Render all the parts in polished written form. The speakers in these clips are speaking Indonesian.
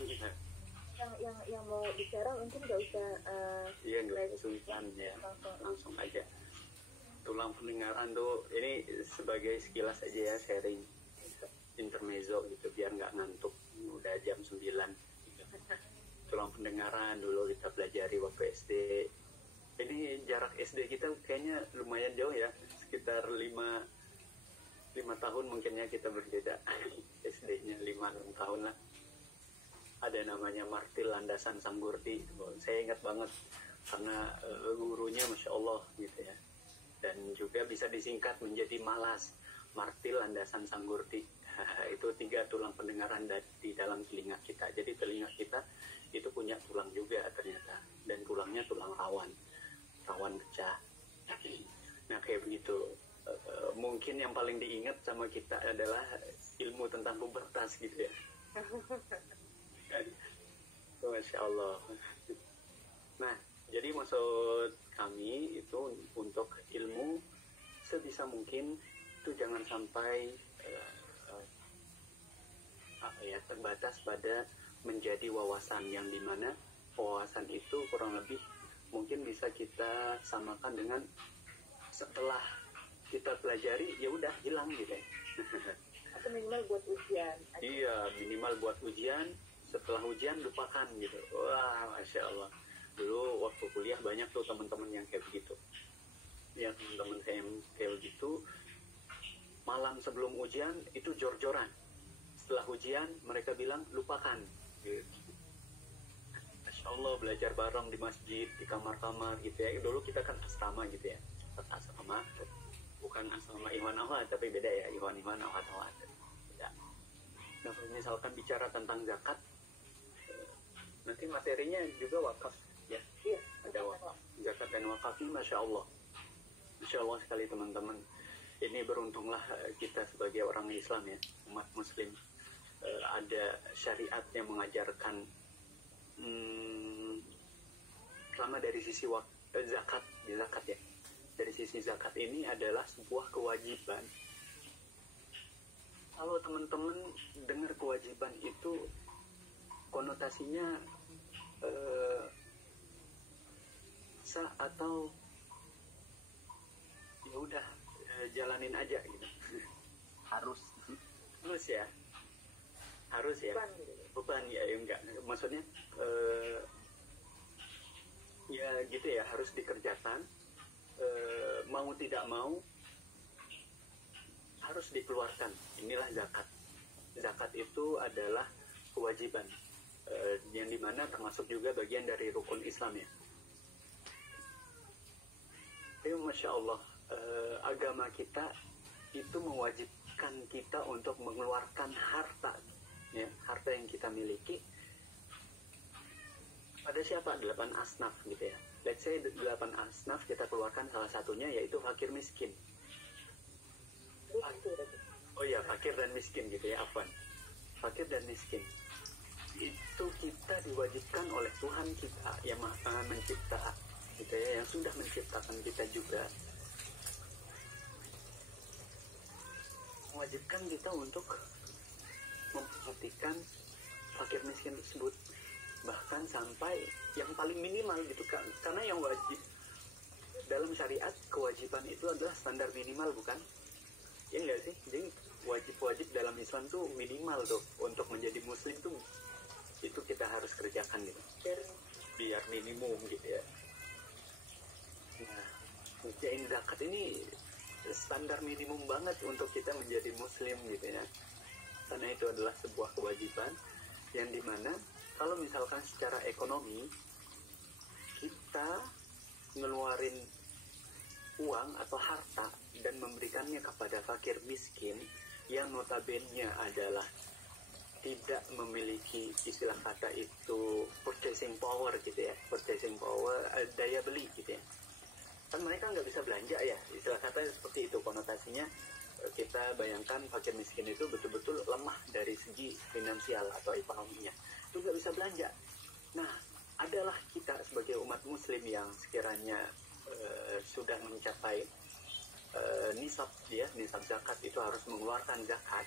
Iya. Yang mau bicara mungkin nggak usah Iya, nggak kesulitan ya, langsung aja. Tulang pendengaran tuh ini sebagai sekilas aja ya, sharing intermezzo gitu biar nggak ngantuk. Udah jam 9 gitu. Tulang pendengaran dulu kita pelajari waktu SD. Ini jarak SD kita kayaknya lumayan jauh ya, sekitar 5 tahun mungkinnya kita berbeda. SD-nya 5-6 tahun lah. Ada namanya Martil Landasan Sanggurdi. Saya ingat banget karena gurunya Masya Allah gitu ya. Dan juga bisa disingkat menjadi Malas, Martil Landasan Sanggurdi. Itu 3 tulang pendengaran di dalam telinga kita. Jadi telinga kita itu punya tulang juga ternyata. Dan tulangnya tulang rawan pecah. Nah kayak begitu. Mungkin yang paling diingat sama kita adalah ilmu tentang pubertas gitu ya. Masya Allah. Nah, jadi maksud kami itu untuk ilmu sebisa mungkin itu jangan sampai terbatas pada menjadi wawasan, yang dimana wawasan itu kurang lebih mungkin bisa kita samakan dengan setelah kita pelajari ya udah hilang gitu ya. Atau minimal buat ujian. Iya, minimal buat ujian. Setelah ujian lupakan gitu. Wah, Masya Allah. Dulu waktu kuliah banyak tuh teman-teman yang kayak begitu. Ya teman-teman saya yang kayak begitu. Malam sebelum ujian itu jor-joran. Setelah ujian mereka bilang lupakan. Gitu. Masya Allah, belajar bareng di masjid, di kamar-kamar gitu ya. Dulu kita kan asrama gitu ya. Asrama, bukan asrama Iwan Awad, tapi beda ya. Iwan Awad. Ya. Nah, misalkan bicara tentang zakat, nanti materinya juga wakaf ya. Iya, ada wakaf, zakat dan wakaf ini Masya Allah sekali teman-teman. Ini beruntunglah kita sebagai orang Islam ya, umat Muslim, ada syariat yang mengajarkan selama dari sisi zakat ya. Dari sisi zakat ini adalah sebuah kewajiban. Kalau teman-teman dengar kewajiban itu konotasinya atau ya udah jalanin aja gitu. harus ya beban ya enggak, maksudnya ya gitu ya, harus dikerjakan, mau tidak mau harus dikeluarkan. Inilah zakat itu adalah kewajiban, yang dimana termasuk juga bagian dari rukun Islam ya. Tapi Masya Allah, agama kita itu mewajibkan kita untuk mengeluarkan harta ya, harta yang kita miliki pada siapa? 8 asnaf gitu ya. Let's say 8 asnaf kita keluarkan salah satunya, yaitu fakir miskin. Oh ya, fakir dan miskin gitu ya, afwan. Fakir dan miskin itu kita diwajibkan oleh Tuhan kita yang Maha Mencipta gitu ya, yang sudah menciptakan kita juga, mewajibkan kita untuk memperhatikan fakir miskin tersebut, bahkan sampai yang paling minimal gitu kan, karena yang wajib dalam syariat, kewajiban itu adalah standar minimal, bukan? Ya enggak sih? Jadi wajib dalam Islam tuh minimal tuh, untuk menjadi muslim tuh itu kita harus kerjakan gitu, biar minimum gitu ya. Nah, ngerjain zakat ini standar minimum banget untuk kita menjadi muslim gitu ya, karena itu adalah sebuah kewajiban yang dimana kalau misalkan secara ekonomi kita ngeluarin uang atau harta dan memberikannya kepada fakir miskin yang notabene adalah tidak memiliki, istilah kata itu purchasing power gitu ya, purchasing power, daya beli gitu ya, kan mereka nggak bisa belanja ya, istilah kata seperti itu konotasinya. Kita bayangkan fakir miskin itu betul-betul lemah dari segi finansial atau ekonominya, itu nggak bisa belanja. Nah, adalah kita sebagai umat muslim yang sekiranya sudah mencapai nisab ya, nisab zakat, itu harus mengeluarkan zakat.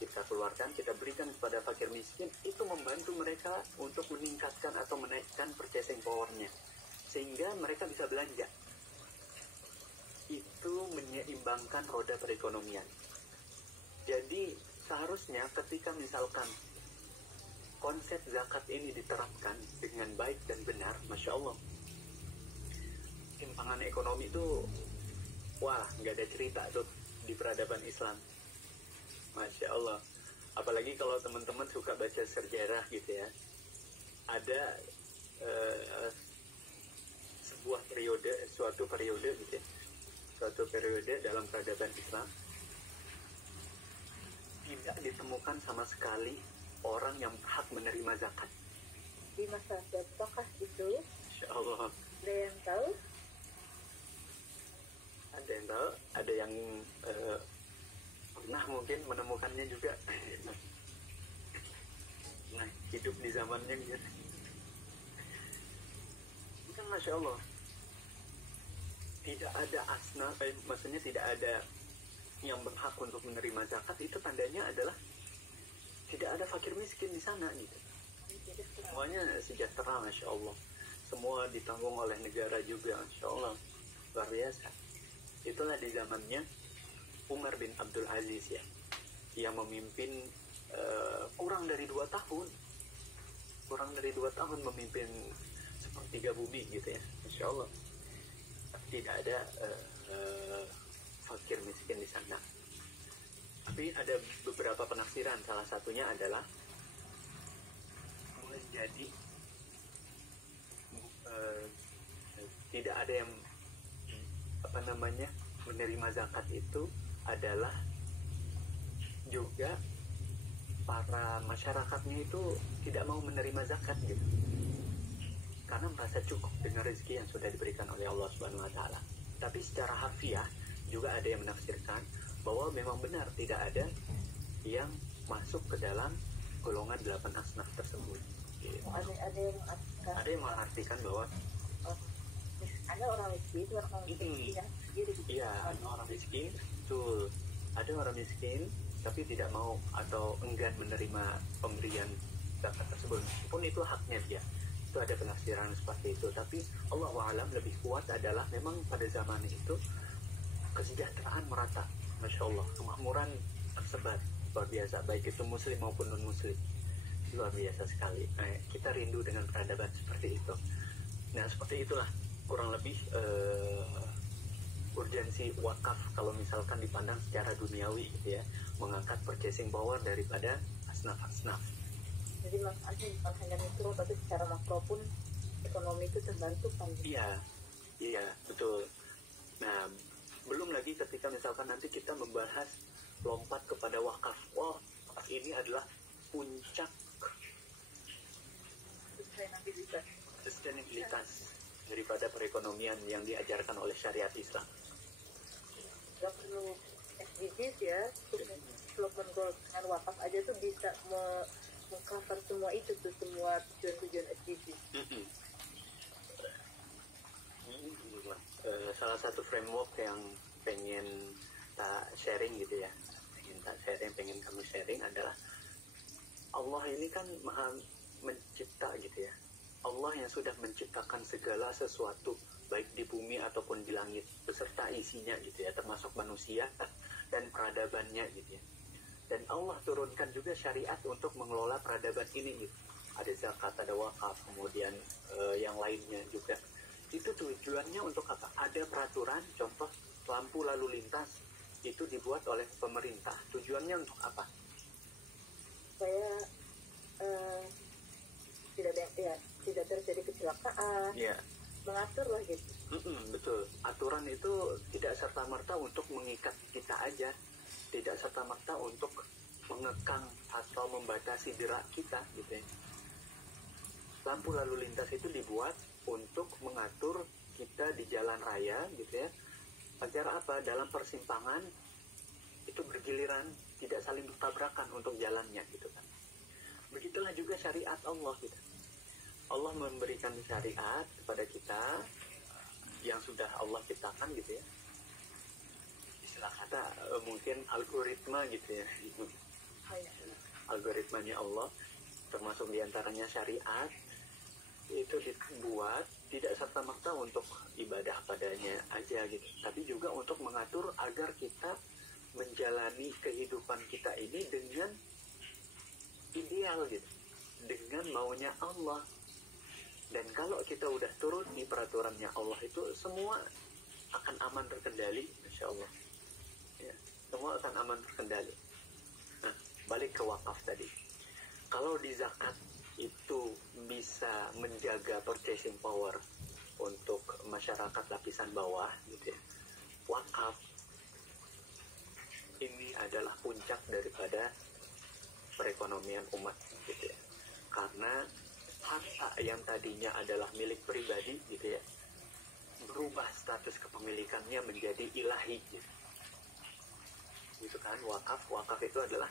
kita keluarkan, kita berikan kepada fakir miskin, itu membantu mereka untuk meningkatkan atau menaikkan purchasing power-nya, sehingga mereka bisa belanja. Itu menyeimbangkan roda perekonomian. Jadi seharusnya ketika misalkan konsep zakat ini diterapkan dengan baik dan benar, Masya Allah, timpangan ekonomi itu, wah, nggak ada cerita tuh di peradaban Islam. Masya Allah. Apalagi kalau teman-teman suka baca sejarah gitu ya, ada suatu periode gitu ya, suatu periode dalam peradaban Islam tidak ditemukan sama sekali orang yang berhak menerima zakat. Di masa berapakah itu? Insya Allah. Ada yang tahu? Ada yang tahu, ada yang pernah mungkin menemukannya juga. Nah, hidup di zamannya gitu. Kan Masya Allah, tidak ada maksudnya tidak ada yang berhak untuk menerima zakat. Itu tandanya adalah tidak ada fakir miskin di sana gitu. Semuanya sejahtera, Masya Allah. Semua ditanggung oleh negara juga, Masya Allah. Luar biasa. Itulah di zamannya Umar bin Abdul Aziz ya, yang memimpin kurang dari 2 tahun memimpin sepertiga bumi gitu ya, Masya Allah. Tidak ada fakir miskin di sana. Tapi ada beberapa penafsiran. Salah satunya adalah boleh jadi tidak ada yang menerima zakat itu adalah juga para masyarakatnya itu tidak mau menerima zakat gitu, karena merasa cukup dengan rezeki yang sudah diberikan oleh Allah Subhanahu wa taala. Tapi secara harfiah juga ada yang menafsirkan bahwa memang benar tidak ada yang masuk ke dalam golongan 8 asnaf tersebut. Gitu. Ada yang mengartikan bahwa ada orang miskin, orang miskin iya, ada orang miskin, betul. Ada orang miskin tapi tidak mau atau enggan menerima pemberian zakat tersebut, meskipun itu haknya dia. Itu ada penafsiran seperti itu. Tapi Allah wa'alam lebih kuat adalah memang pada zaman itu kesejahteraan merata, Masya Allah, kemakmuran tersebar luar biasa, baik itu muslim maupun non muslim, luar biasa sekali. Nah, kita rindu dengan peradaban seperti itu. Nah, seperti itulah kurang lebih urgensi wakaf kalau misalkan dipandang secara duniawi gitu ya, mengangkat purchasing power daripada asnaf-asnaf. Jadi manfaatnya bukan hanya mikro, tapi secara makro pun ekonomi itu terbantu kan? Iya, betul. Nah, belum lagi ketika misalkan nanti kita membahas lompat kepada wakaf. Wah, wakaf ini adalah puncak sustainabilitas daripada perekonomian yang diajarkan oleh syariat Islam. Gak perlu SDGs ya, slogan goal dengan wakaf aja tuh bisa mengcover semua itu tuh, semua tujuan-tujuan SDGs. Salah satu framework yang pengen tak sharing gitu ya, pengen kamu sharing adalah Allah ini kan maha mencipta gitu ya. Allah yang sudah menciptakan segala sesuatu baik di bumi ataupun di langit beserta isinya gitu ya, termasuk manusia dan peradabannya gitu ya. Dan Allah turunkan juga syariat untuk mengelola peradaban ini gitu. Ada zakat, ada wakaf, kemudian yang lainnya juga. Itu tujuannya untuk apa? Ada peraturan, contoh lampu lalu lintas itu dibuat oleh pemerintah. Tujuannya untuk apa? Supaya tidak terjadi kecelakaan. Yeah. Mengatur lah gitu. Betul. Aturan itu tidak serta-merta untuk mengikat kita aja, tidak serta-merta untuk mengekang atau membatasi gerak kita gitu ya. Lampu lalu lintas itu dibuat untuk mengatur kita di jalan raya gitu ya, agar apa? Dalam persimpangan itu bergiliran, tidak saling bertabrakan untuk jalannya gitu kan. Begitulah juga syariat Allah gitu. Allah memberikan syariat kepada kita yang sudah Allah ciptakan gitu ya. Istilah kata mungkin algoritma gitu ya. algoritmanya Allah, termasuk diantaranya syariat, itu dibuat tidak serta-merta untuk ibadah padanya aja gitu, tapi juga untuk mengatur agar kita menjalani kehidupan kita ini dengan ideal gitu, dengan maunya Allah. Dan kalau kita udah turuti peraturannya Allah itu, semua akan aman terkendali, Masya Allah ya, semua akan aman terkendali. Nah, balik ke wakaf tadi, kalau di zakat itu bisa menjaga purchasing power untuk masyarakat lapisan bawah gitu ya, wakaf ini adalah puncak daripada perekonomian umat gitu ya, karena harta yang tadinya adalah milik pribadi gitu ya, berubah status kepemilikannya menjadi ilahi gitu kan. Wakaf itu adalah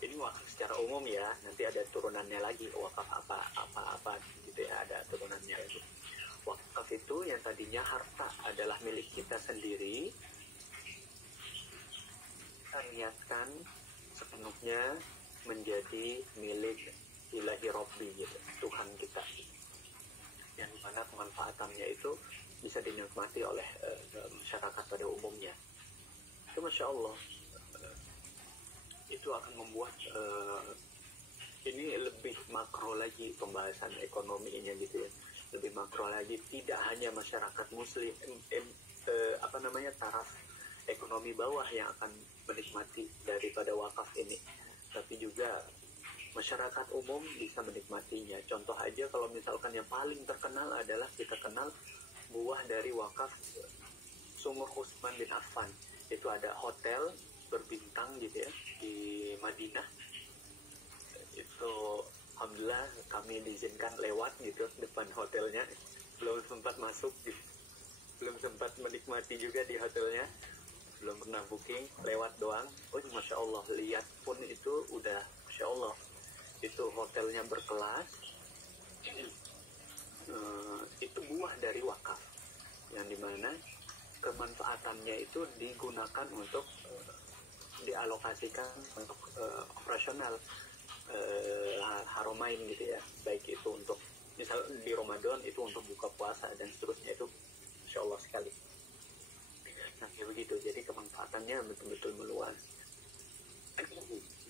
ini wakaf secara umum ya, nanti ada turunannya lagi, wakaf apa gitu ya, ada turunannya lagi. Wakaf itu yang tadinya harta adalah milik kita sendiri, kita niatkan sepenuhnya menjadi milik ilahi Robbi gitu, Tuhan kita, yang mana kemanfaatannya itu bisa dinikmati oleh masyarakat pada umumnya. Itu Masya Allah, itu akan membuat ini lebih makro lagi pembahasan ekonominya gitu ya, lebih makro lagi, tidak hanya masyarakat muslim taraf ekonomi bawah yang akan menikmati daripada wakaf ini, tapi juga masyarakat umum bisa menikmatinya. Contoh aja, kalau misalkan yang paling terkenal adalah kita kenal buah dari wakaf Sumur Utsman bin Affan. Itu ada hotel berbintang gitu ya di Madinah. Itu alhamdulillah kami diizinkan lewat gitu depan hotelnya, belum sempat masuk gitu, belum sempat menikmati juga di hotelnya, belum pernah booking, lewat doang. Oh Masya Allah, lihat pun itu udah Masya Allah, itu hotelnya berkelas. Itu buah dari wakaf, yang dimana kemanfaatannya itu digunakan untuk dialokasikan untuk operasional Haromain gitu ya, baik itu untuk misal di Ramadan itu untuk buka puasa dan seterusnya, itu Masya Allah sekali. Nah kayak begitu, jadi kemanfaatannya betul-betul meluas.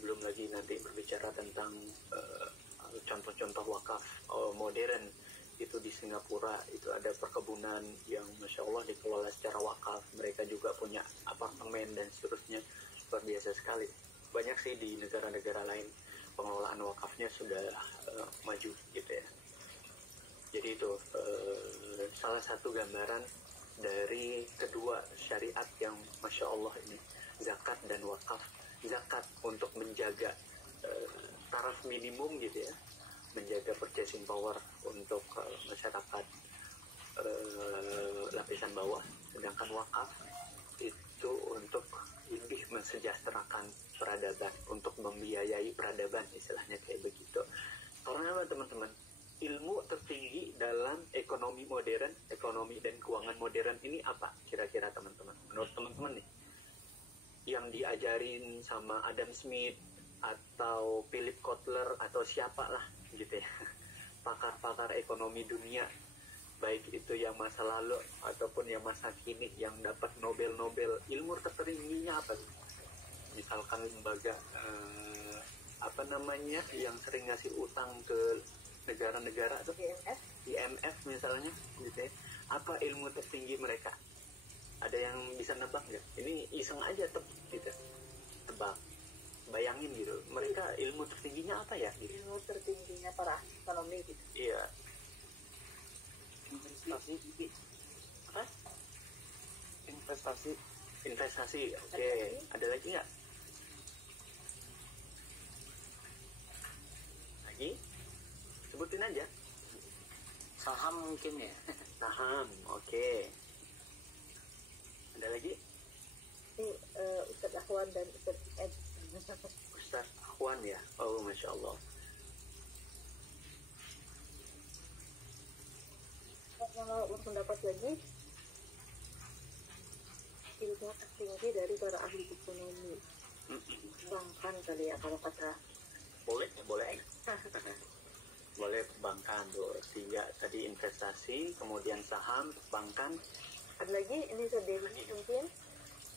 Belum lagi nanti berbicara tentang contoh-contoh wakaf modern. Itu di Singapura itu ada perkebunan yang Masya Allah dikelola secara wakaf, mereka juga punya apartemen dan seterusnya, luar biasa sekali. Banyak sih di negara-negara lain pengelolaan wakafnya sudah maju gitu ya. Jadi itu salah satu gambaran dari kedua syariat yang Masya Allah ini, zakat dan wakaf. Zakat untuk menjaga taraf minimum gitu ya, menjaga purchasing power untuk masyarakat lapisan bawah, sedangkan wakaf itu untuk lebih mensejahterakan peradaban, untuk membiayai peradaban, istilahnya kayak begitu. Karena apa teman-teman? Ilmu tertinggi dalam ekonomi modern, ekonomi dan keuangan modern ini apa kira-kira teman-teman? Menurut teman-teman nih, yang diajarin sama Adam Smith atau Philip Kotler atau siapa lah gitu ya, pakar-pakar ekonomi dunia, baik itu yang masa lalu ataupun yang masa kini, yang dapat Nobel, ilmu tertingginya apa? Misalkan lembaga yang sering ngasih utang ke negara-negara tuh, IMF misalnya gitu ya, apa ilmu tertinggi mereka? Ada yang bisa nebak nggak? Ini iseng aja gitu, tebak, bayangin gitu, mereka ilmu tertingginya apa ya gitu? Ilmu tertingginya para ekonomi gitu. Iya, investasi. Oke. Ada lagi nggak? Lagi? Sebutin aja. Saham mungkin ya. Saham, oke. Ada lagi? Ini Ustadz Ahwan dan Ustadz Ed. Ustadz Ahwan ya. Oh Masya Allah. Kalau berpendapat lagi, ilmu tertinggi dari para ahli ekonomi. Perbankan kali ya kalau kata. Boleh boleh perbankan tuh. 3 tadi investasi, kemudian saham, perbankan. Ada lagi ini tadi mungkin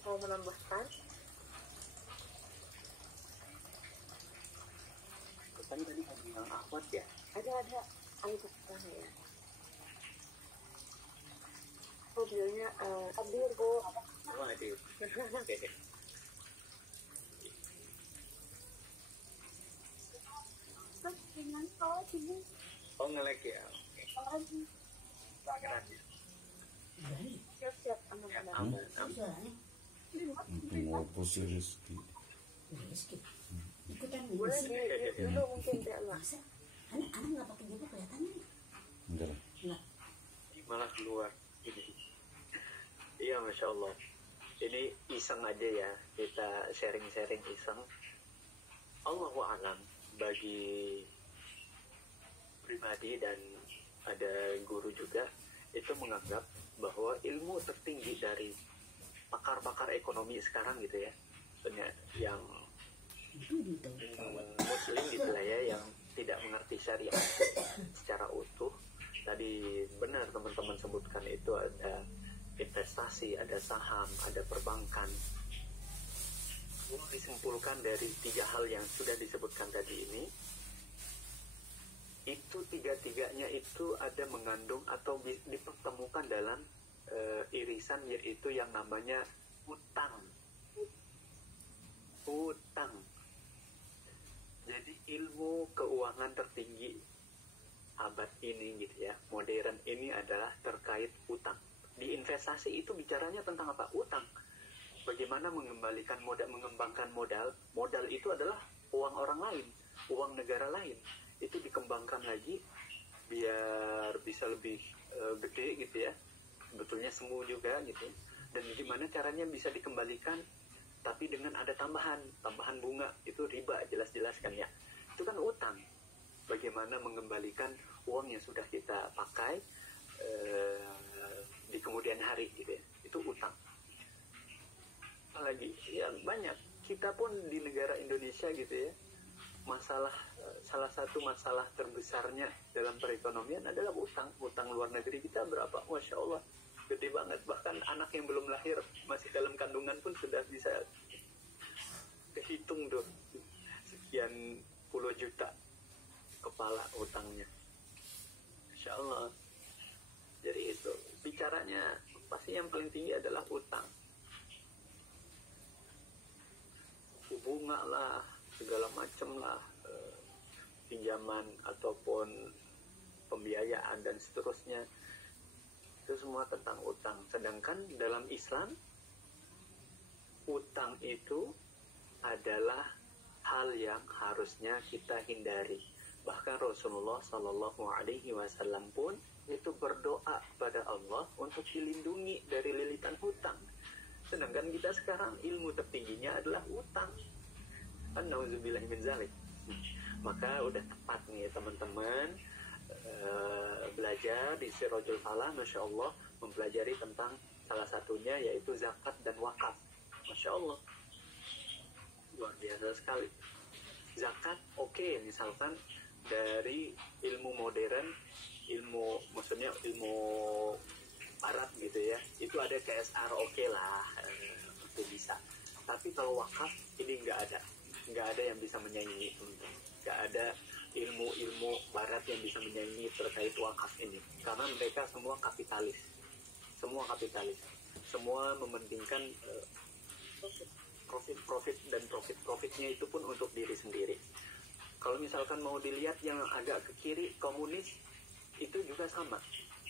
mau menambahkan. Kan tadi ada yang akhwat ya. Ada ayo mana ya. Oh bilangnya hadir kok. Oh, hadir. Oke. Oh, ngelek ya. Oke. Siap aman-aman. Aman. Mau posisi rezeki. Ikutan Boleh misi. dulu mungkin tidak lah. Masa anak nggak pakai jilbab kelihatannya. Enggak. Nggak. Malah keluar ini. Iya, Masya Allah. Ini iseng aja ya, kita sharing-sharing iseng. Allahu a'lam, bagi pribadi dan ada guru juga itu menganggap bahwa ilmu tertinggi dari pakar-pakar ekonomi sekarang gitu ya, yang muslim gitu lah ya, yang tidak mengerti syariat secara utuh. Tadi benar teman-teman sebutkan itu, ada investasi, ada saham, ada perbankan. Disimpulkan dari 3 hal yang sudah disebutkan tadi ini, itu 3-tiganya itu ada mengandung atau dipertemukan dalam irisan, yaitu yang namanya utang. Jadi ilmu keuangan tertinggi abad ini gitu ya, modern ini adalah terkait utang. Di investasi itu bicaranya tentang apa? Utang. Bagaimana mengembalikan modal, mengembangkan modal. Modal itu adalah uang orang lain, uang negara lain. Itu dikembangkan lagi biar bisa lebih gede gitu ya. Sebetulnya semu juga gitu. Dan gimana caranya bisa dikembalikan, tapi dengan ada tambahan bunga, itu riba, jelas-jelas kan ya. Itu kan utang. Bagaimana mengembalikan uang yang sudah kita pakai di kemudian hari gitu ya. Itu utang. Apalagi ya banyak, kita pun di negara Indonesia gitu ya, salah satu masalah terbesarnya dalam perekonomian adalah utang luar negeri kita berapa, Masya Allah, gede banget. Bahkan anak yang belum lahir masih dalam kandungan pun sudah bisa kehitung tuh, sekian puluh juta kepala utangnya, Masya Allah. Jadi itu bicaranya pasti yang paling tinggi adalah utang. Bunga lah, segala macam lah, pinjaman ataupun pembiayaan dan seterusnya, itu semua tentang utang. Sedangkan dalam Islam, utang itu adalah hal yang harusnya kita hindari. Bahkan Rasulullah Shallallahu Alaihi Wasallam pun itu berdoa kepada Allah untuk dilindungi dari lilitan hutang. Sedangkan kita sekarang ilmu tertingginya adalah utang. Nauzubillah min zalik. Maka udah tepat nih teman-teman belajar di Sirajul Falah, Masya Allah, mempelajari tentang salah satunya yaitu zakat dan wakaf. Masya Allah, luar biasa sekali. Zakat oke, misalkan dari ilmu modern, maksudnya ilmu barat gitu ya, itu ada KSR oke lah, itu bisa. Tapi kalau wakaf ini nggak ada yang bisa menyaingi, nggak ada ilmu barat yang bisa menyaingi terkait wakaf ini, karena mereka semua kapitalis, semua mementingkan profit dan profitnya itu pun untuk diri sendiri. Kalau misalkan mau dilihat yang agak ke kiri, komunis, itu juga sama.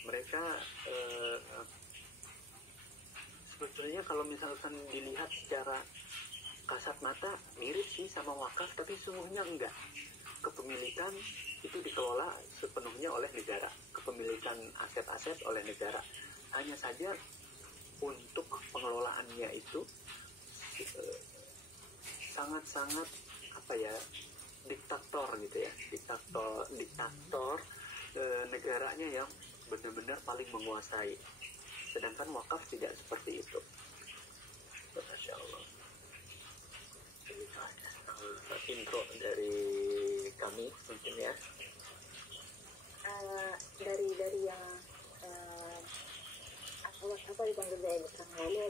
Mereka sebetulnya kalau misalkan dilihat secara kasat mata mirip sih sama wakaf, tapi sungguhnya enggak. Kepemilikan itu dikelola sepenuhnya oleh negara, kepemilikan aset-aset oleh negara. Hanya saja untuk pengelolaannya itu sangat-sangat diktator gitu ya, diktator negaranya yang benar-benar paling menguasai. Sedangkan wakaf tidak seperti itu. Masya Allah. kok dari kami mungkin ya. Dari yang apa dipanggil dari Kang Lolo